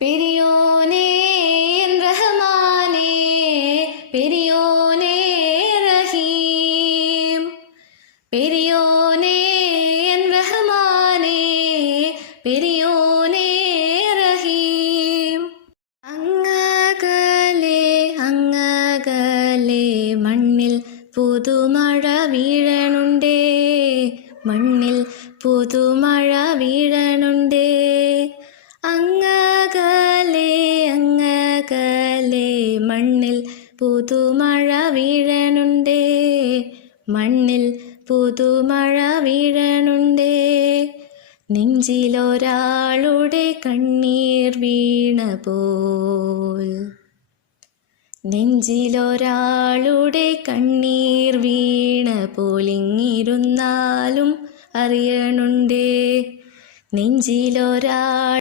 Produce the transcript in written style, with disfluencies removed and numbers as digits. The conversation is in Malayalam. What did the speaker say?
പെരിയോനേ റഹ്മാനേ, പെരിയോനേ റഹീം, പെരിയോനേ റഹ്മാനേ, പെരിയോനേ റഹീം. അങ്ങകലെ അങ്ങകലെ മണ്ണിൽ പുതുമഴ വീഴണുണ്ടേ, മണ്ണിൽ പുതുമഴ വീഴണുണ്ടേ. അങ്ങകലെ അങ്ങകലെ മണ്ണിൽ പുതുമഴ വീഴണുണ്ടേ, മണ്ണിൽ പുതുമഴ വീഴണുണ്ടേ. നെഞ്ചിലൊരാളുടെ കണ്ണീർ വീണ പോൽ, നെഞ്ചിലൊരാളുടെ കണ്ണീർ വീണ പോലിങ്ങിരുന്നാലും അറിയണുണ്ടേ, നെഞ്ചിലൊരാൾ